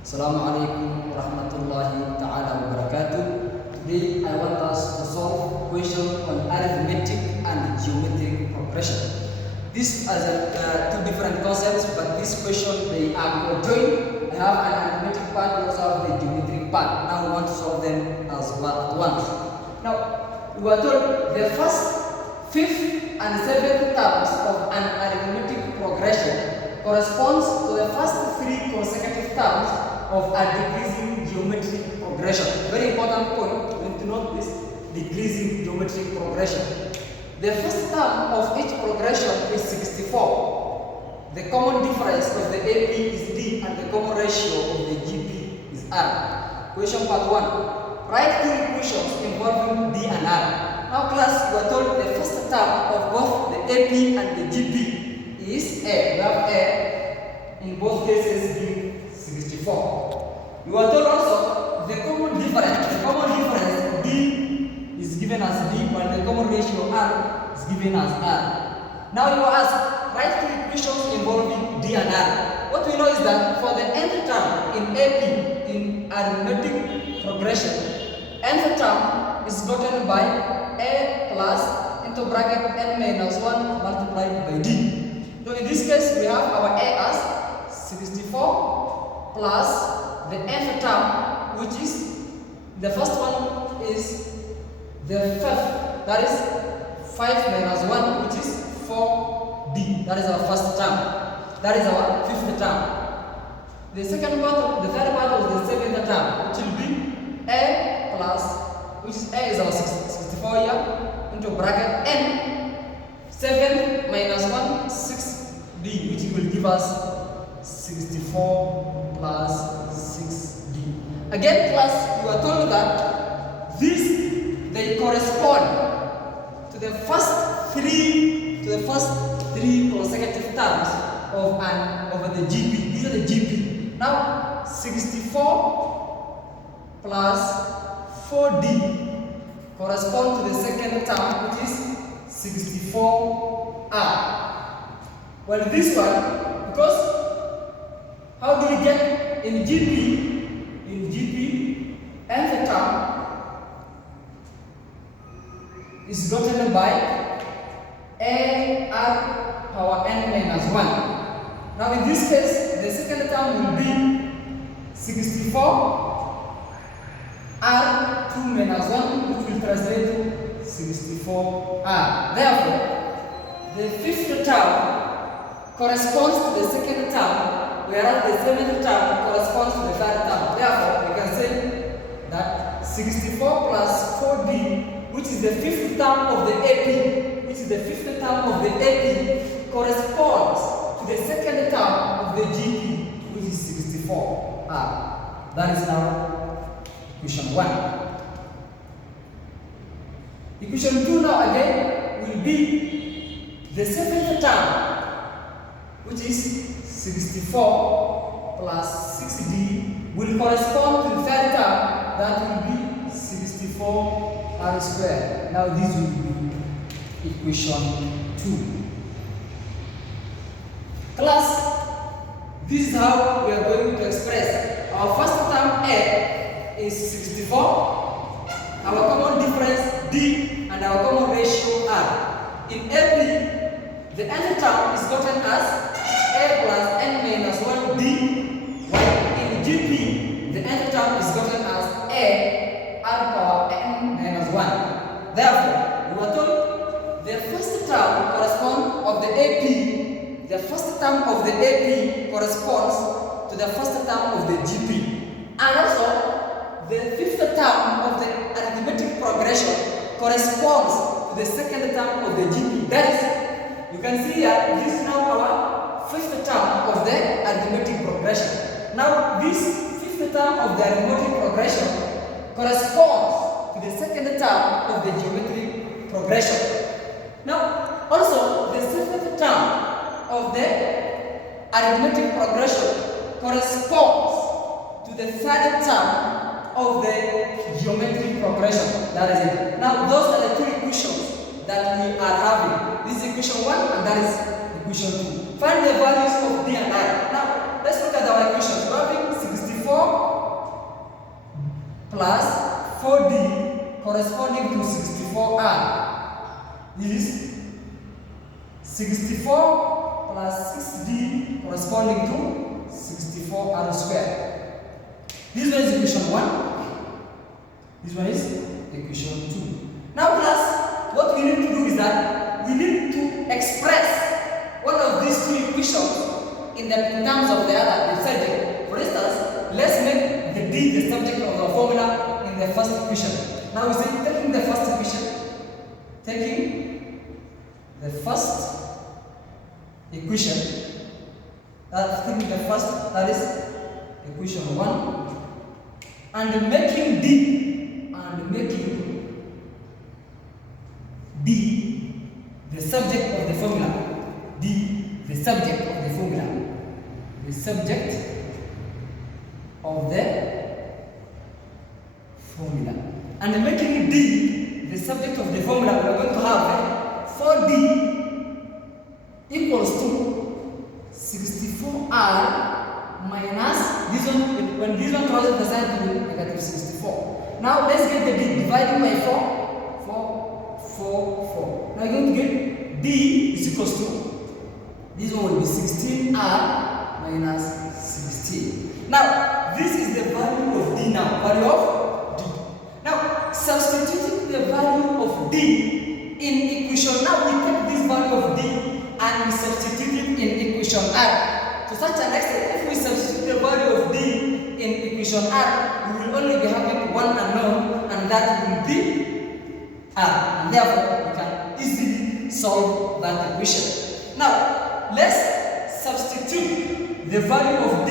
Assalamualaikum warahmatullahi ta'ala wabarakatuh. Today I want us to solve question on arithmetic and geometric progression. These are two different concepts, but this question they are joined. I have an arithmetic part, we also have the geometric part. Now we want to solve them as well at once. Now we were told the first, fifth, and seventh terms of an arithmetic progression corresponds to the first three consecutive terms of a decreasing geometric progression. Very important point, you need to note this, decreasing geometric progression. The first term of each progression is 64. The common difference of the AP is D and the common ratio of the GP is R. Question part 1. Write two equations involving D and R. Now class, you are told the first term of both the AP and the GP is A. We have A in both cases being 64. You are told also the common difference D is given as D, while the common ratio R is given as R. Now you are asked, write two equations involving D and R. What we know is that for the nth term in AP, in arithmetic progression, nth term is gotten by A plus into bracket n minus 1 multiplied by D. So in this case, we have our A as 64 plus the nth term, which is the first one is the fifth, that is 5 minus 1, which is 4D. That is our first term. That is our fifth term. The second part, the third part of the seventh term, which will be A plus, which is A is our 64 here, into bracket n, 7 minus 1, 6D, which will give us 64 plus 6D. Again, class, you are told that they correspond to the first three consecutive terms of the GP. These are the GP. Now, 64 plus 4D correspond to the second term, which is 64R. Well, this one, because how do we get in GP? In GP, nth term is gotten by AR power n minus 1. Now in this case, the second term will be 64 R 2 minus 1, which will translate to 64R. Therefore, the fifth term corresponds to the second term, whereas the seventh term corresponds to the third term. Therefore, we can say that 64 plus 4D, which is the fifth term of the AP, corresponds to the second term of the GP, which is 64R. That is now equation 1. Equation 2 now again will be the seventh term, which is 64 plus 6D will correspond to the third term, that will be 64R squared. Now this will be equation 2. Class, this is how we are going to express our first term A is 64, our common difference D, and our common ratio R. In AP, the nth term is gotten as A plus n minus 1D, while in GP, the nth term is gotten as A R power n minus 1. Therefore, we are told the first term corresponds of the AP. The first term of the AP corresponds to the first term of the GP. And also, the fifth term of the arithmetic progression corresponds to the second term of the GP. That is, you can see here, this is now our fifth term of the arithmetic progression. Now, this fifth term of the arithmetic progression corresponds to the second term of the geometric progression. Now, also, the seventh term of the arithmetic progression corresponds to the third term of the geometric progression. That is it. Now, those are the two equations that we are having. This is equation 1 and that is equation 2. Find the values of D and R. Now, let's look at our equations. We're having 64 plus 4d corresponding to 64r is 64 plus 6d corresponding to 64r squared. This one is equation 1. This one is equation 2. Now class, what we need to do is that we need to express one of these two equations in terms of the other, the subject. For instance, let's make the d the subject of the formula in the first equation. Now we say taking the first equation, that is equation 1, and making d the subject of the formula. D the subject of the formula. The subject of the formula. And making d the subject of the formula, we are going to have 4d equals to 64r minus this one. When this one crosses the sign to be negative 64. Now let's get the d. Dividing by 4, 4. Now you're going to get d is equals to, this one will be 16r minus 16. Now this is the value of d now. Value of d. Now substituting the value of d in equation. Now we take this value of d and we substitute it in equation r. To such an extent, if we substitute the value of d in equation r, we will only be having one unknown, and that will be r. And therefore, we can easily solve that equation. Now, let's substitute the value of d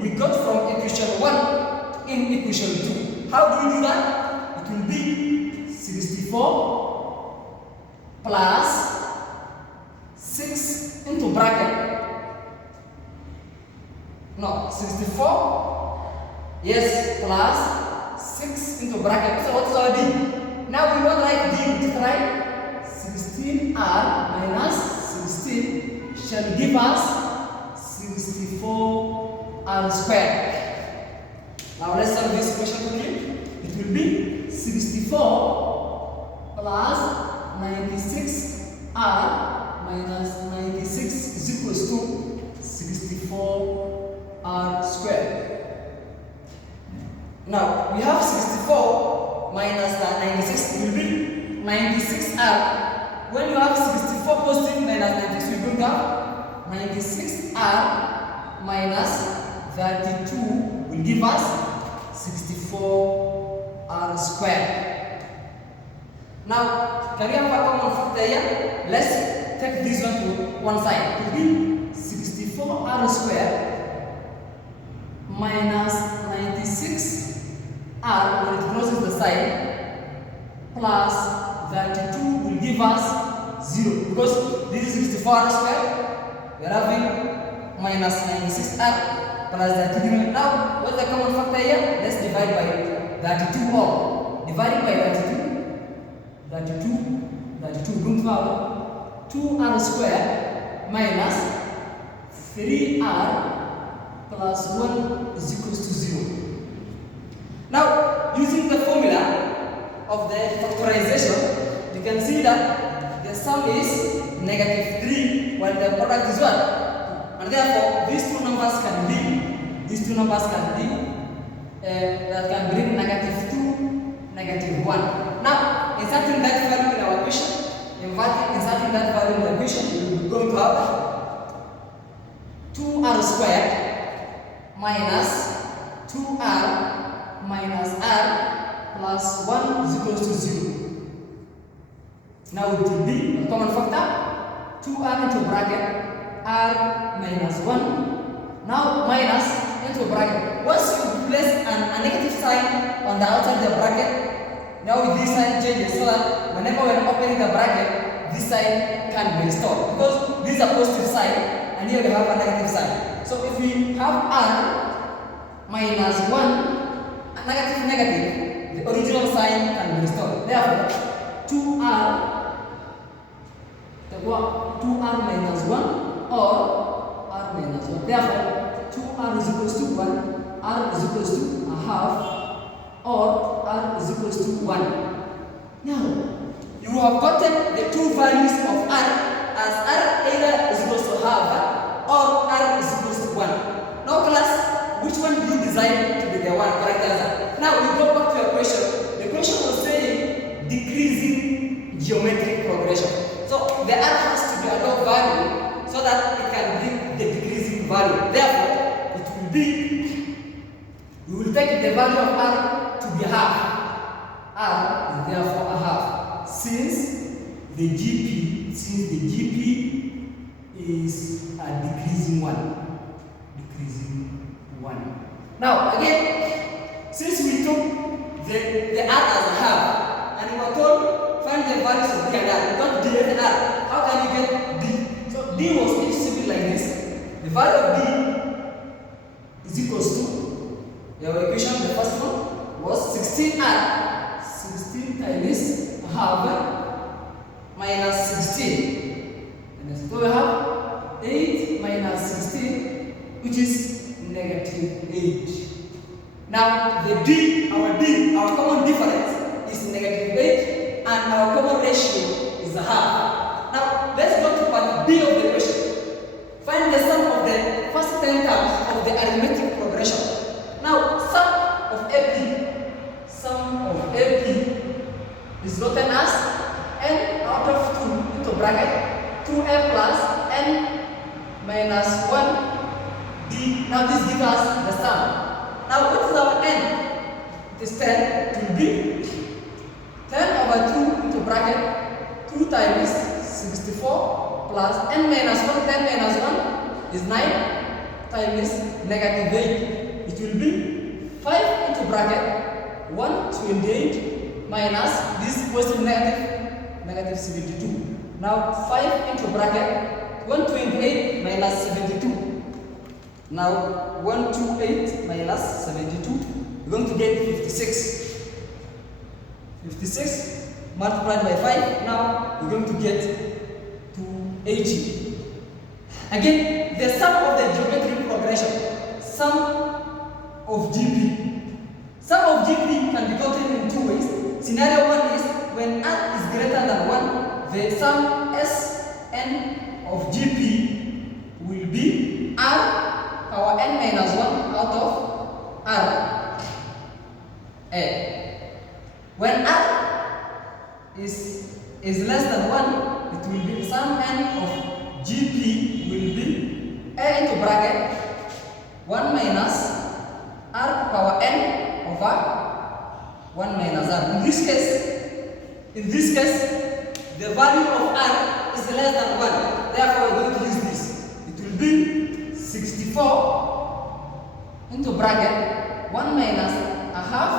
we got from equation 1 in equation 2. How do we do that? It will be 64 plus 6 into bracket. No, 64, yes, plus 6 into bracket. So what is our d? Now we don't write d, we just write 16r minus 16 shall give us 64r squared. Now let's solve this equation quickly. It will be 64 plus 96r minus 96 is equals to 64 r squared. Now we have 64 minus the 96 will be 96r. When you have 64 positive minus 96, we will have 96r minus 32 will give us 64r squared. Now can we have a common factor here? Let's take this one to one side. It will be 64r squared minus 96r when it crosses the side plus 32 will give us 0, because this is 64r squared. We are having minus 96r plus 32. Now what's the common factor here? Let's divide by 32 all. Dividing by 32 going to have 2r squared minus 3r plus 1 is equals to 0. Now, using the formula of the factorization, you can see that the sum is negative 3 while the product is 1. And therefore, these two numbers can bring negative 2, negative 1. Now, inserting that value in our equation, we are going to have 2r squared minus 2r minus r plus 1 is equals to 0. Now it will be a common factor, 2r into bracket, r minus 1. Now minus into bracket. Once you place a negative sign on the outside the bracket, now this sign changes so that whenever we are opening the bracket, this sign can be restored. Because this is a positive sign and here we have a negative sign. So if we have r minus 1, negative, the original sign can be restored. Therefore, 2r minus 1 or r minus 1. Therefore, 2r is equals to 1, r is equals to a half, or r is equals to 1. Now, you have gotten the two values of r as r either is equals to half or r is equals to 1. Now class, which one do you decide to be the one correct answer? Now we go back to your question. The question was saying decreasing geometric progression. So the r has to be a low value so that it can bring the decreasing value. Therefore, it will be, we will take the value of r to be half. R is therefore a half. Since the GP is a decreasing one. Now again, since we took the r as a half, and we were told find the values of d and r, we got d and r. How can you get d? So d was simple like this. The value of d is equals to, your equation, the first one was 16r. 16 times half minus 16. And so we have 8 minus 16, which is negative 8. Now the our common difference is negative 8 and our common ratio is a half. Now let's go to part B of the question. Find the sum of the first 10 terms of the arithmetic progression. Now sum of AP is written as n out of 2 into bracket 2a plus n minus 1 d. Now this gives us the sum. Now what is our n? It is 10. It will be 10 over 2 into bracket 2 times 64 plus n minus 1. 10 minus 1 is 9 times negative 8. It will be 5 into bracket 128 minus this equals to negative 72. Now 5 into bracket 128 minus 72. Now 128 minus 72, we're going to get 56. 56 multiplied by 5, now we're going to get 280. Again, the sum of the geometric progression, sum of GP. Sum of GP can be gotten in two ways. Scenario 1 is when r is greater than 1, the sum Sn of GP will be r power n minus 1 out of r a. When r is less than 1, it will be sum n of GP will be a into bracket 1 minus r power n over 1 minus r. In this case, the value of r is less than 1. Therefore, we're going to use this. It will be 64 into bracket 1 minus a half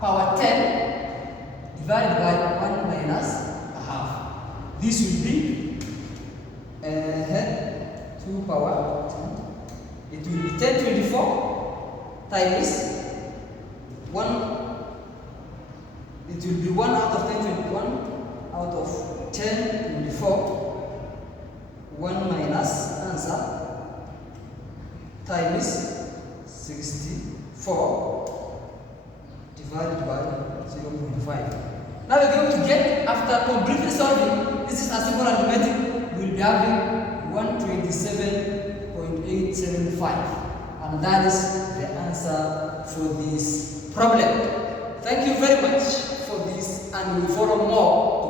power 10 divided by 1 minus a half. This will be 2 power 10. It will be 1024 times 1. It will be 1 out of 1021 out of 1024. 1 minus answer times 64 divided by 0.5. Now we're going to get, after completely solving, this is a simple arithmetic, we'll be having 127.875, and that is the answer for this problem. Thank you very much for this, and we'll follow more